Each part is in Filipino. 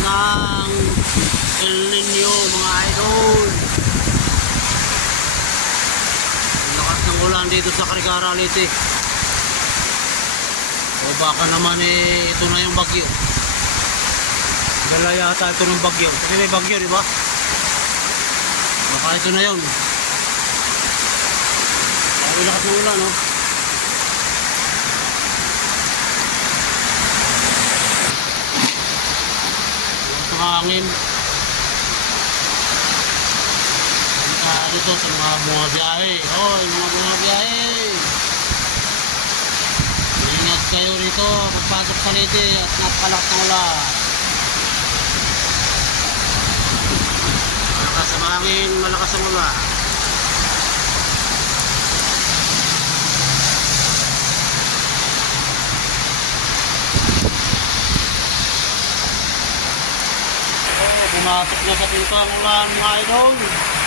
ng El Nino mga idol. Lakas ng ulan dito sa Carigara Leyte. O baka naman eh, ito na yung bagyo. Dala yata ito ng bagyo. Kasi may bagyo, di ba? Baka ito na yun. Ang lakas ng ulan, no? Hangin. Ah, dito sa mga mga biyahe. Hoy, mga mga biyahe. Ingat kayo dito pagpasok sa Leyte at napakalakas ng ulan. Malakas ang hangin, malakas ang ulan. Oh, pumasok na sa pinto ang ulan mga idol.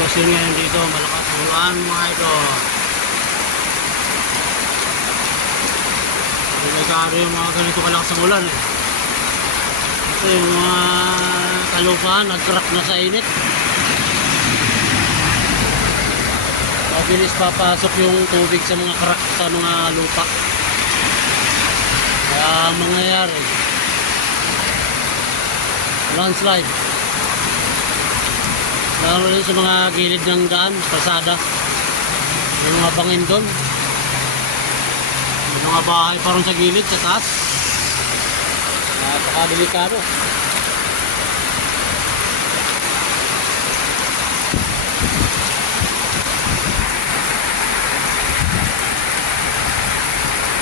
Sitwasyon ngayon dito, malakas ang ulan mga idol. Delikado yung mga ganito kalakas ang ulan eh. Kasi yung mga kalupahan, nag-crack na sa init. Mabilis papasok yung tubig sa mga crack sa mga lupa. Kaya ang mangyayari, landslide. Lalo rin sa mga gilid ng daan, pasada. Yung mga bangin doon. Yung mga bahay pa sa gilid, sa taas. Napakadelikado.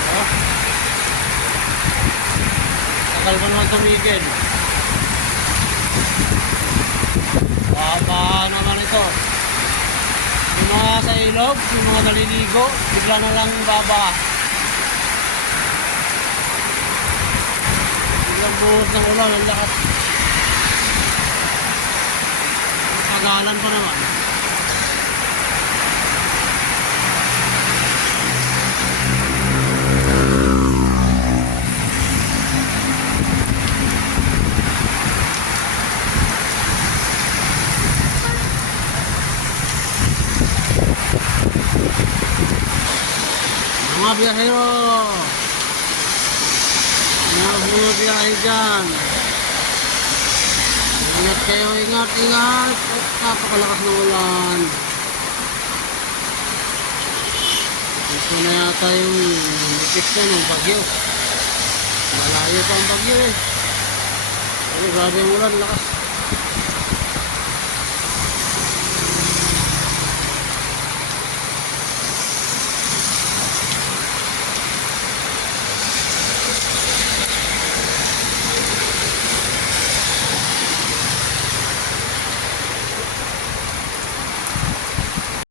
Oh. Tagal pa naman tumigil. Baba naman ito. Yung mga sa ilog, yung mga naliligo, bigla na lang baba. Biglang buhos ng ulan, ang lakas. Pagalan pa naman. Mga biyahero! Mga mga biyahe dyan! Ingat kayo, ingat, ingat! At napakalakas ng ulan. Ito na yata yung epekto ng bagyo. Malayo pa ang bagyo eh. Pero grabe ang ulan, lakas.